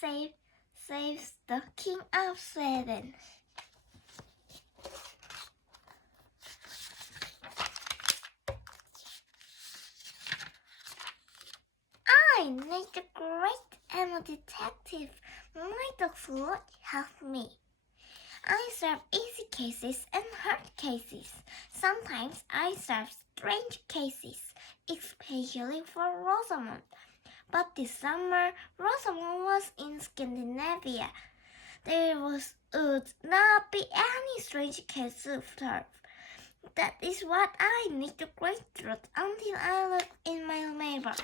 saves the King of Sweden. I need the great and detective. My dogs would help me. I solve easy cases and hard cases. Sometimes I solve strange cases, especially for Rosamond. But this summer, Rosamond was in Scandinavia. There would not be any strange case to solve. That is what I need the great truth until I look in my mailbox.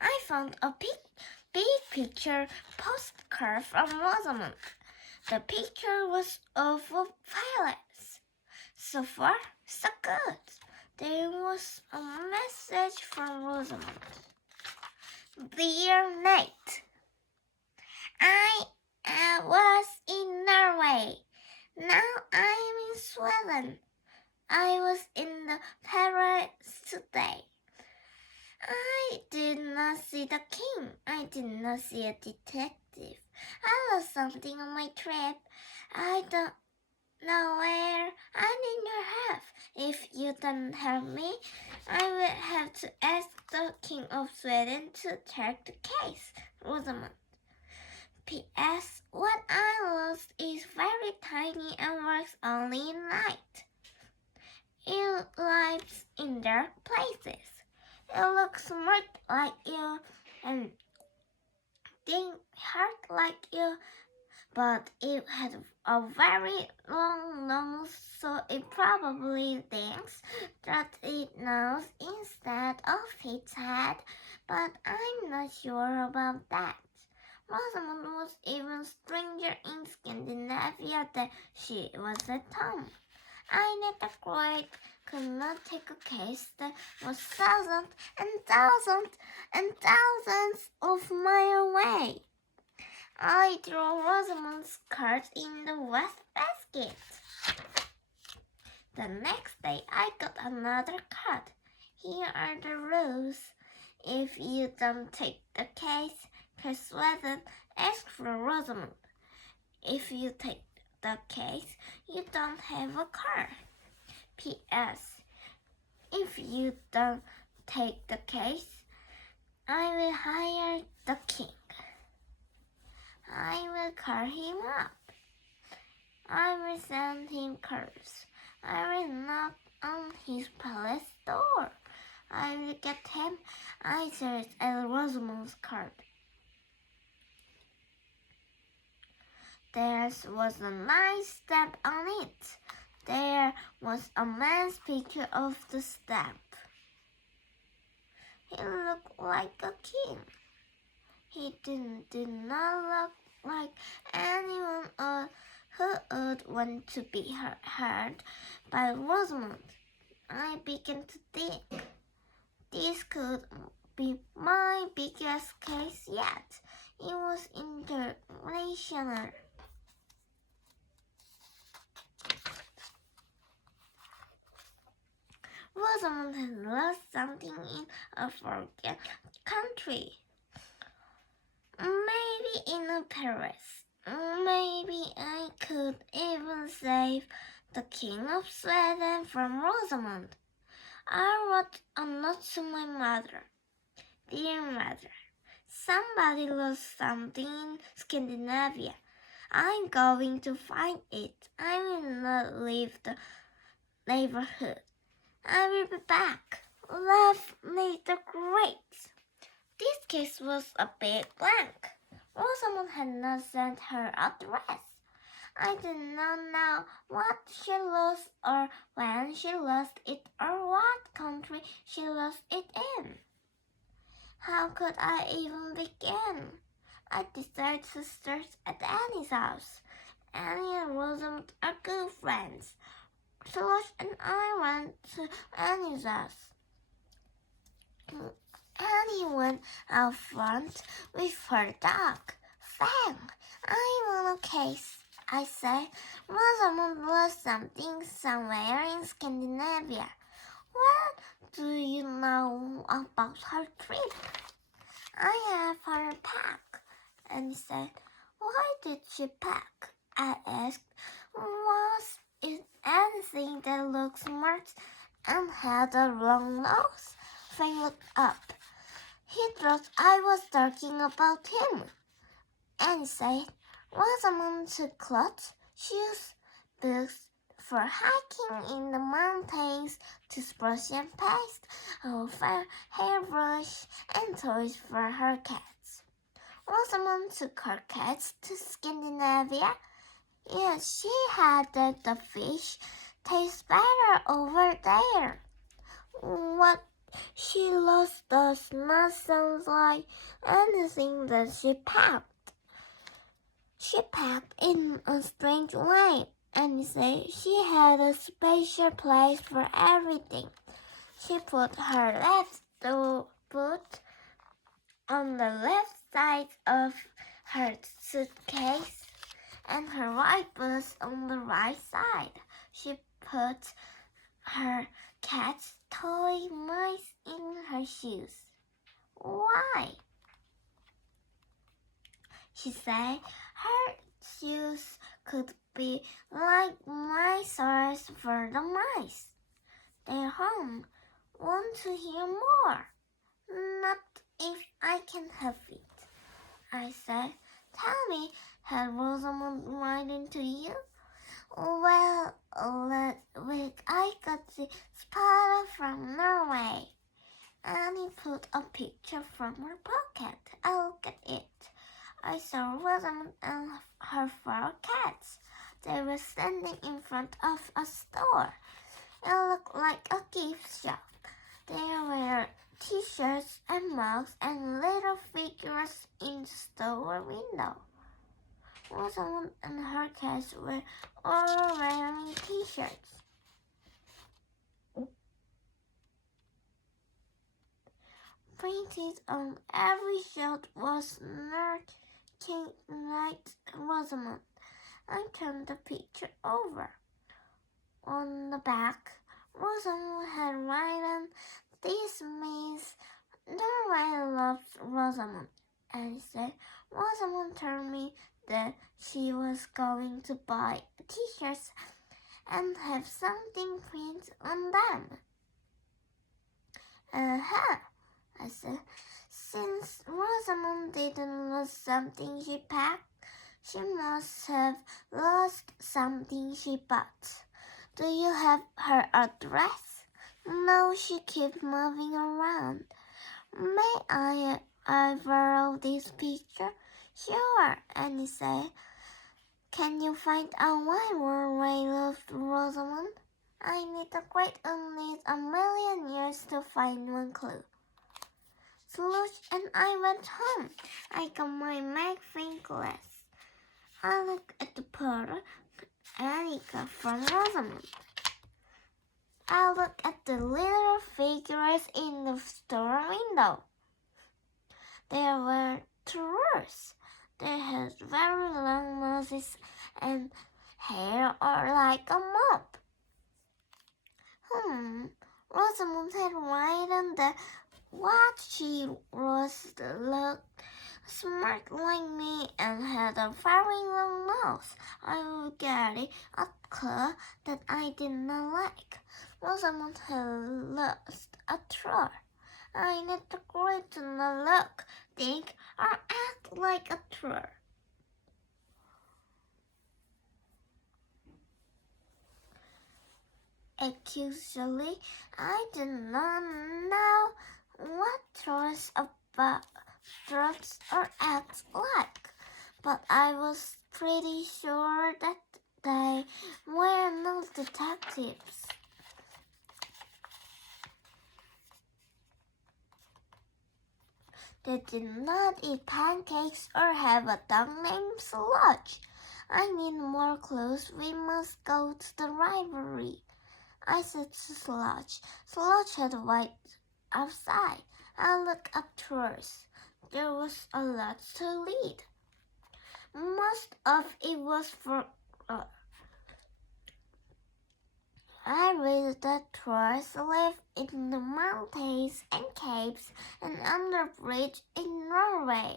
I found a big picture postcard from Rosamond. The picture was of violets. So far, so good. There was a message from Rosamond. Dear Nate, I was in Norway. Now I am in Sweden. I was in the Paris today. I did not see the king. I did not see a detective. I lost something on my trip. I don't know where. I need your help. If you don't help me, I will have to ask the King of Sweden to take the case. Rosamond. P.S. What I lost is very tiny and works only at night. It lives in dark places. It looks smart like you and think hard like you, but it had a very long nose, so it probably thinks that it knows instead of its head, but I'm not sure about that. Rosamond was even stranger in Scandinavia than she was at home. I knew the great could not take a case that was thousands and thousands and thousands of miles away. I threw Rosamond's card in the wastebasket. The next day I got another card. Here are the rules. If you don't take the case, Sweden ask for Rosamond. If you take the case, you don't have a car. P.S. If you don't take the case, I will hire the king. I will call him up. I will send him cards. I will knock on his palace door. I will get him answers at Rosamond's card. There was a nice stamp on it. There was a man's picture of the stamp. He looked like a king. He did not look like anyone who would want to be hurt by Rosamond. I began to think, this could be my biggest case yet. It was international. Rosamond had lost something in a foreign country. Maybe in Paris. Maybe I could even save the King of Sweden from Rosamond. I wrote a note to my mother. Dear mother, somebody lost something in Scandinavia. I'm going to find it. I will not leave the neighborhood. I will be back. Love, Nate the Great. This case was a big blank. Rosamond had not sent her address. I did not know what she lost or when she lost it or what country she lost it in. How could I even begin? I decided to search at Annie's house. Annie and Rosamond are good friends. George and I went to Annie's house. Annie went out front with her dog. Fang, I'm on a case, I said. Rosamond lost something somewhere in Scandinavia. What do you know about her trip? I have her pack. And said, why did she pack? I asked. Was it anything that looked smart and had a long nose? Finn looked up. He thought I was talking about him. And said, Rosamond took clothes, shoes, books for hiking in the mountains, toothbrush and paste, a hairbrush, and toys for her cats. Rosamond took her cats to Scandinavia. Yes, she had that the fish tastes better over there. What she lost does not sound like anything that she packed. She packed in a strange way and said she had a special place for everything. She put her left foot on the left side of her suitcase and her right foot on the right side. She put her cat's toy mice in her shoes. Why? She said her shoes could be like my socks for the mice. They're home. Want to hear more? Not if I can help it. I said, tell me, had Rosamond written to you? Well, last week I got the spider from Norway. Annie put a picture from her pocket. I looked at it. I saw Rosamond and her 4 cats. They were standing in front of a store. It looked like a gift shop. There were t-shirts and mugs and little figures in the store window. Rosamond and her cats were all wearing t-shirts. Printed on every shirt was Nerd King Knight Rosamond. I turned the picture over. On the back, Rosamond had written, "This means Norway loves Rosamond." And said, Rosamond told me that she was going to buy t-shirts and have something printed on them. I said, since Rosamond didn't lose something she packed, she must have lost something she bought. Do you have her address? No, she kept moving around. May I borrow this picture? Sure, Annie said. Can you find out why Norway loved Rosamond? I need a million years to find one clue. Slush and I went home. I got my magnifying glass. I looked at the photo Annie got from Rosamond. I looked at the little figures in the store window. There were tourists. They had very long noses and hair like a mop. Rosamond had written that what she was looked smart like me and had a very long nose. I was getting a clue that I did not like. Rosamond had lost a drawer. I need to agree to not look, think, or act like a drawer. Actually, I did not know what drawers or acts like, but I was pretty sure that they were not detectives. They did not eat pancakes or have a dog named Sludge. I need more clues. We must go to the library. I said to Sludge. Sludge had white outside. I looked up drawers. There was a lot to read. Most of it was for I read that trolls live in the mountains and caves and under bridges in Norway,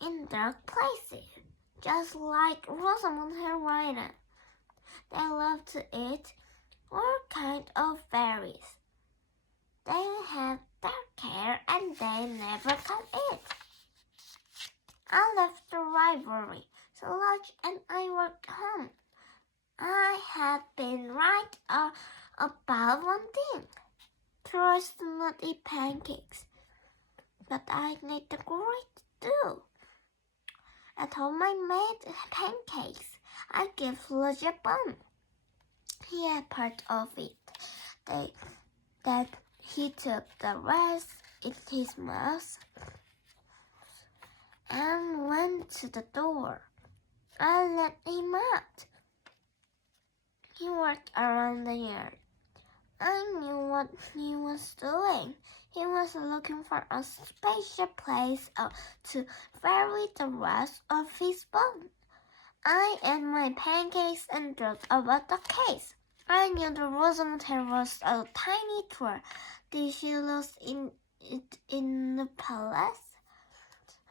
in dark places, just like Rosamund and Rhina. They love to eat all kinds of berries. They have dark hair and they never can eat. I left the library to lunch and I walked home. I had been right about one thing. Trolls do not eat pancakes, but I need the glory to do. At home I made pancakes. I gave Luigi a bun. He had part of it. Then he took the rest in his mouth and went to the door. I let him out. He walked around the yard. I knew what he was doing. He was looking for a special place to bury the rest of his bone. I ate my pancakes and thought about the case. I knew the Rosamund was a tiny troll. Did she lose it in the palace?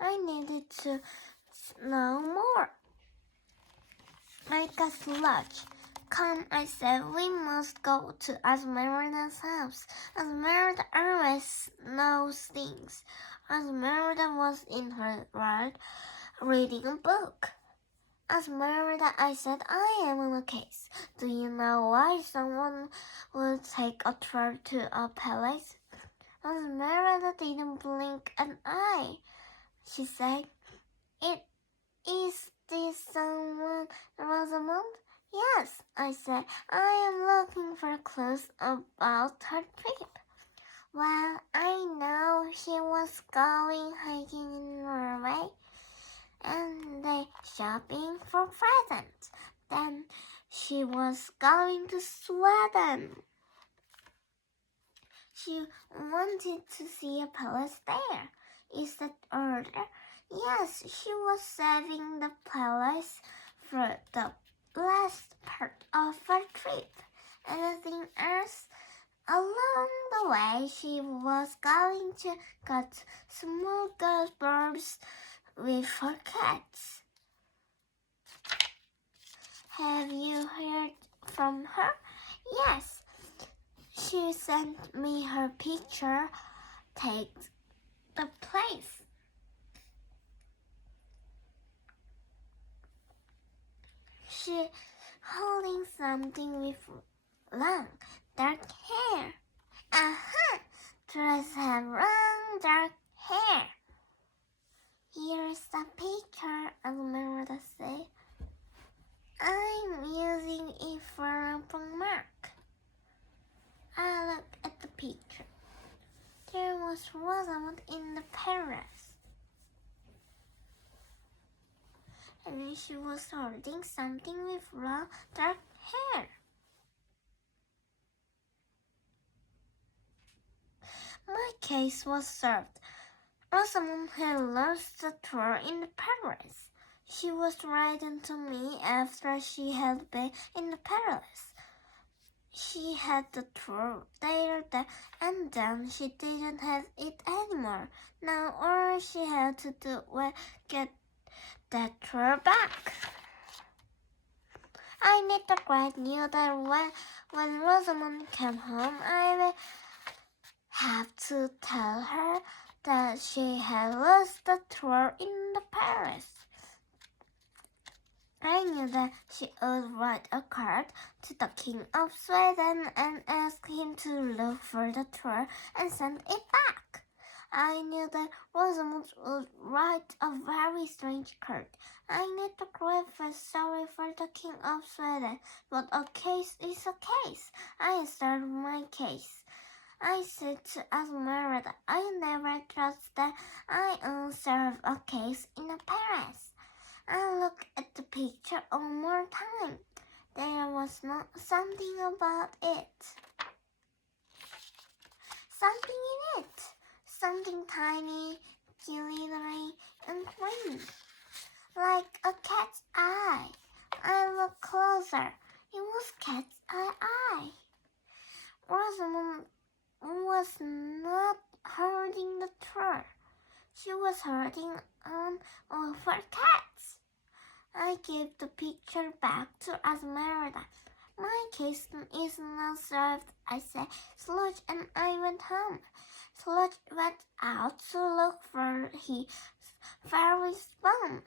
I needed to know more. I got sludge. Come, I said, we must go to Esmeralda's house. Esmeralda always knows things. Esmeralda was in her world reading a book. Esmeralda, I said, I am in a case. Do you know why someone would take a troll to a palace? Esmeralda didn't blink an eye. She said, Is this someone, Rosamund? Yes, I said, I am looking for clues about her trip. Well, I know she was going hiking in Norway and they shopping for presents. Then she was going to Sweden. She wanted to see a palace there. Is that order? Yes, she was saving the palace for the last part of her trip. Anything else? Along the way, she was going to cut small birds with her cats. Have you heard from her? Yes. She sent me her picture. Take the place. She holding something with long, dark hair. Aha! Trolls have long, dark hair. Here's the picture, Esmeralda said. I'm using it for a bookmark. I looked at the picture. There was Rosamund in the palace, and she was holding something with long, dark hair. My case was solved. Rosamund had lost the troll in the palace. She was writing to me after she had been in the palace. She had the troll there, and then she didn't have it anymore. Now all she had to do was get that troll back. I need the great news that when Rosamund came home, I will have to tell her that she had lost the troll in the palace. I knew that she would write a card to the King of Sweden and ask him to look for the troll and send it back. I knew that Rosamund would write a very strange card. I need to grab sorry for the King of Sweden, but a case is a case. I started my case. I said to Esmeralda, I never trust that I will serve a case in a palace. I looked at the picture one more time. There was not something about it. Something in it. Something tiny, glittery, and green. Like a cat's eye. I looked closer. It was Cat's eye. Rosamond was not holding the drawer. She was holding on all of her cats. I gave the picture back to Esmeralda. My case is now solved, I said. Sludge and I went home. Sludge went out to look for his fairy spoon.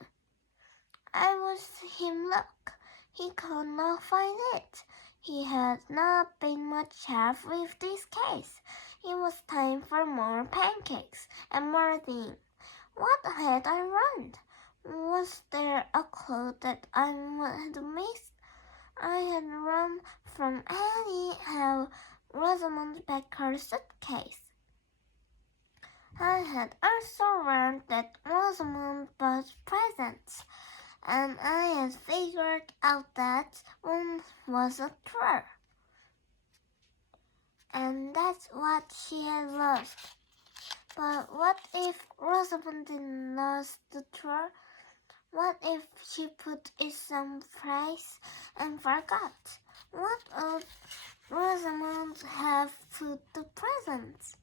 I watched him look. He could not find it. He had not been much help with this case. It was time for more pancakes and more things. What had I learned? Was there a clue that I had missed? I had run from Annie how Rosamond packed her suitcase. I had also learned that Rosamond bought presents, and I had figured out that one was a drawer. And that's what she had lost. But what if Rosamond didn't lose the drawer? What if she put it someplace and forgot? What would Rosamond have put the presents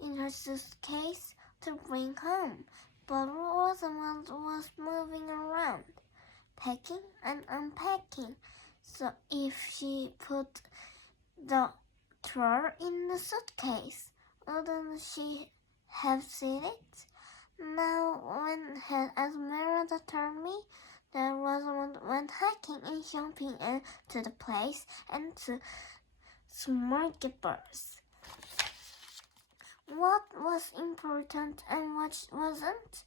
in her suitcase to bring home? But Rosamond was moving around, packing and unpacking. So if she put the drawer in the suitcase, wouldn't she have seen it? Now, when had Esmeralda told me that Rosamond went hiking and jumping into the place and to smorgasbords. What was important and what wasn't?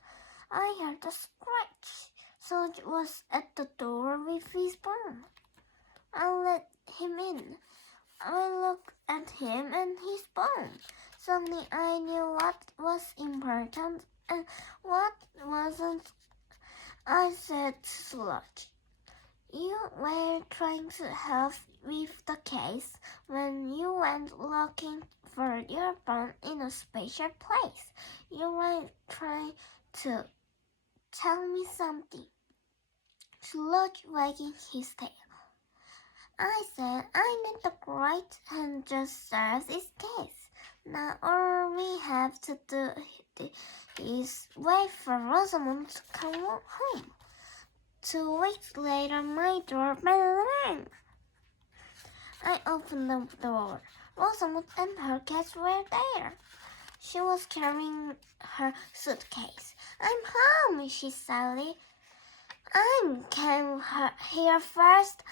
I heard a scratch. Sludge was at the door with his spoon. I let him in. I looked at him and his spoon. Suddenly I knew what was important and what wasn't. I said to Sludge, "You were trying to help with the case when you went looking for your bone in a special place. You were trying to tell me something." Sludge wagging his tail. I said, "I need the great and just solve this case. Now all we have to do is wait for Rosamond to come home." 2 weeks later, my doorbell rang. I opened the door. Rosamond and her cats were there. She was carrying her suitcase. "I'm home," she shouted. "I came here first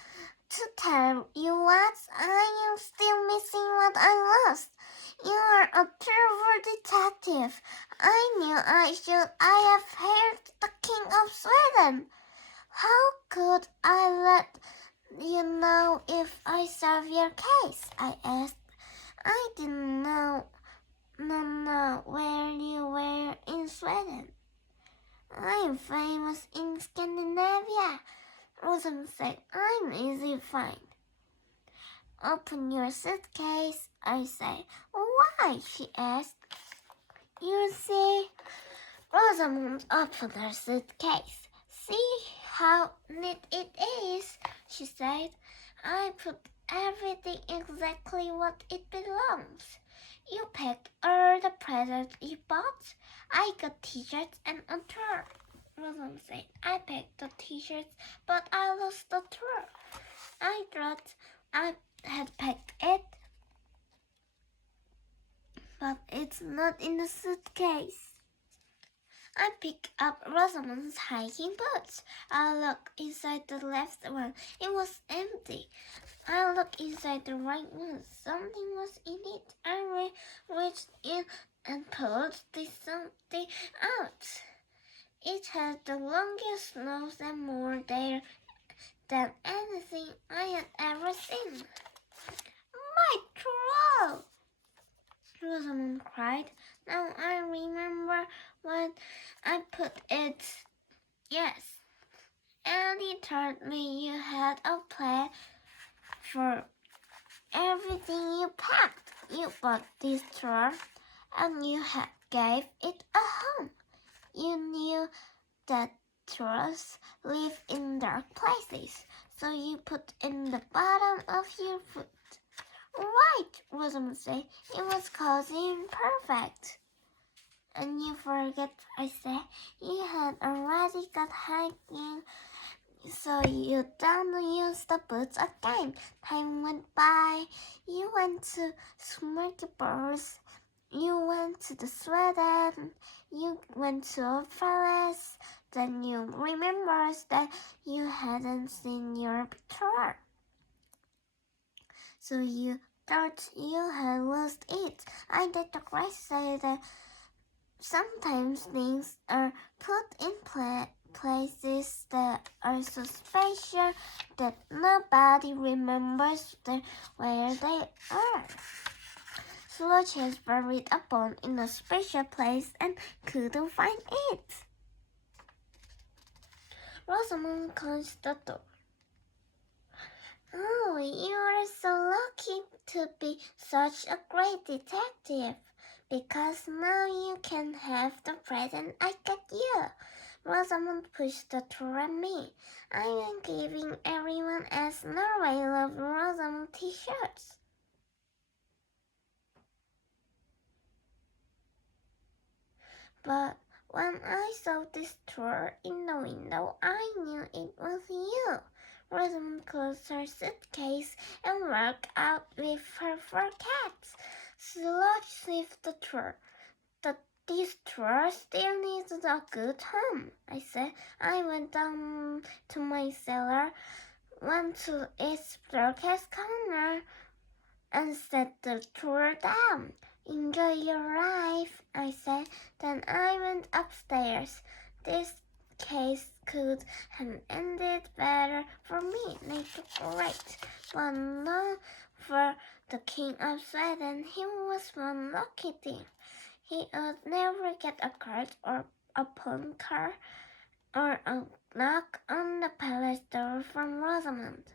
to tell you what I am still missing what I lost. You are a terrible detective. I knew I should. I have heard the King of Sweden. How could I let you know if I solve your case?" I asked. "I didn't know where you were in Sweden." "I'm famous in Scandinavia," Rosamond said. "I'm easy to find." "Open your suitcase," I said. "Why?" she asked. "You see," Rosamond opened her suitcase. "See how neat it is," she said. "I put everything exactly what it belongs. You packed all the presents you bought. I got t-shirts and a drawer." Rosamond said. "I packed the t-shirts, but I lost the drawer. I thought I had packed it, but it's not in the suitcase." I picked up Rosamond's hiking boots. I looked inside the left one. It was empty. I looked inside the right one. Something was in it. I reached in and pulled this something out. It had the longest nose and more there than anything I had ever seen. "My troll!" Rosamond cried. "Now I remember when I put it. Yes, Annie told me you had a plan for everything you packed. You bought this drawer and you gave it a home. You knew that trolls live in dark places, so you put in the bottom of your foot. Right, Rosamond said. It was cozy and perfect. And you forget, I said. You had already got hanging, so you don't use the boots again. Time went by. You went to Smoky Bars. You went to the Sweden. You went to a palace. Then you remembered that you hadn't seen your picture. So you thought you had lost it. I did the great say that sometimes things are put in places that are so special that nobody remembers where they are. Sludge has buried a bone in a special place and couldn't find it. Rosamond closed the door. Oh, you are so lucky to be such a great detective, because now you can have the present I got you. Rosamond pushed the door at me. I am giving everyone else Norway Love Rosamond t-shirts. But when I saw this drawer in the window, I knew it was you. Rosamond closed her suitcase and walked out with her 4 cats. Sludge left the drawer. This drawer still needs a good home, I said. I went down to my cellar, went to its darkest corner, and set the drawer down. Enjoy your life, I said. Then I went upstairs. This case could have ended better for me, Nate great, but not for the King of Sweden. He was one lucky thing. He would never get a card or a pawn card or a knock on the palace door from Rosamond.